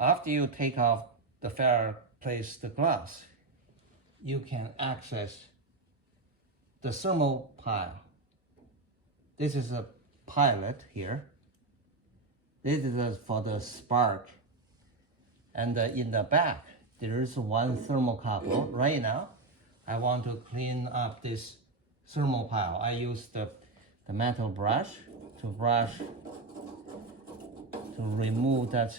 After you take off the fireplace, the glass, you can access the thermal pile. This is a pilot here. This is for the spark. And in the back, there is one thermocouple. Right now, I want to clean up this thermal pile. I use the metal brush to remove that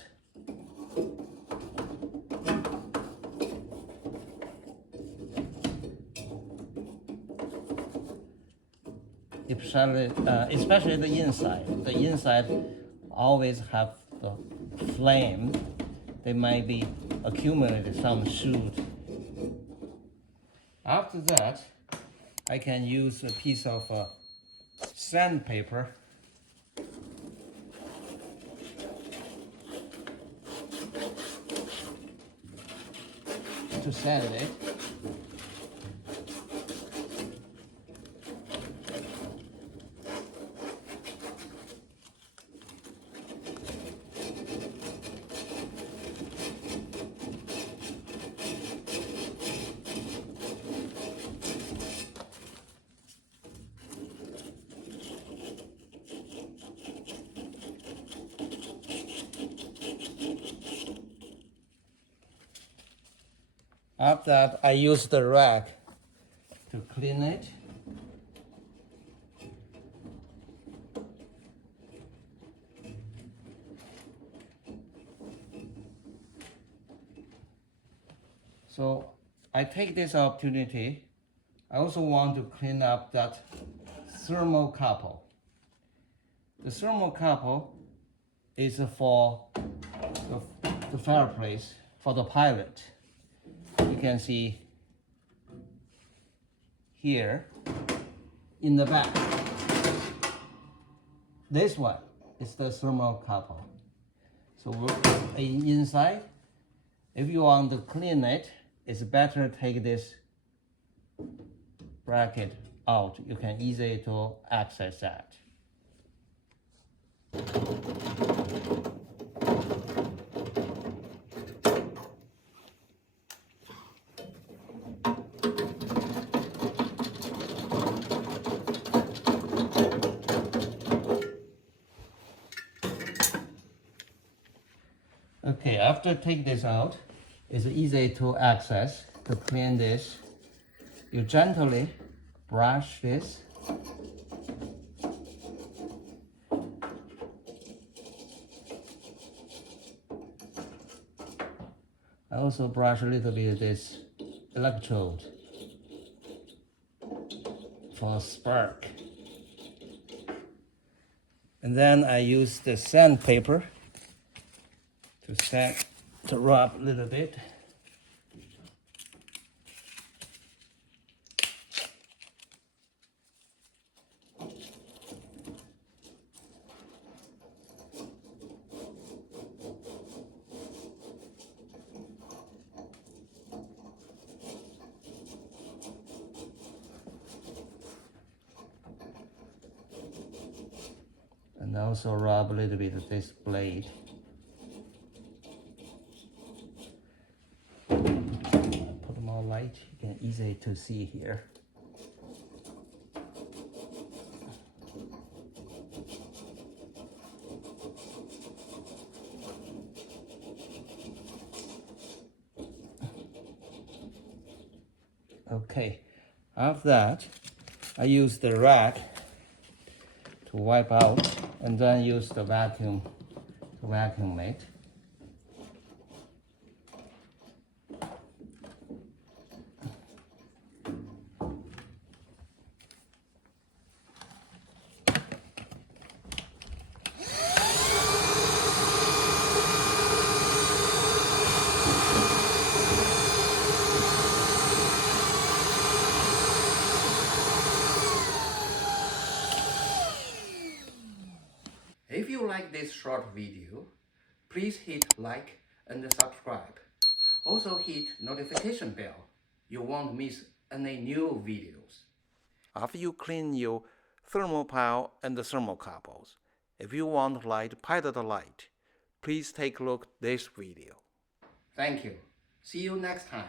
especially the inside. The inside always have the flame. They might be accumulated some soot. After that, I can use a piece of sandpaper to sand it. After that, I use the rag to clean it. So I take this opportunity. I also want to clean up that thermocouple. The thermocouple is for the fireplace, for the pilot. You can see here in the back. This one is the thermocouple. So inside, if you want to clean it, it's better to take this bracket out. You can easily to access that. Okay, after take this out, it's easy to access. To clean this, you gently brush this. I also brush a little bit of this electrode for spark. And then I use the sandpaper to rub a little bit. And also rub a little bit of this blade. Put more light, you can easily to see here. Okay, after that, I use the rag to wipe out, and then use the vacuum to vacuum it. If you like this short video, please hit like and subscribe. Also hit notification bell. You won't miss any new videos. After you clean your thermal pile and the thermocouples, if you want light pilot light, please take a look at this video. Thank you. See you next time.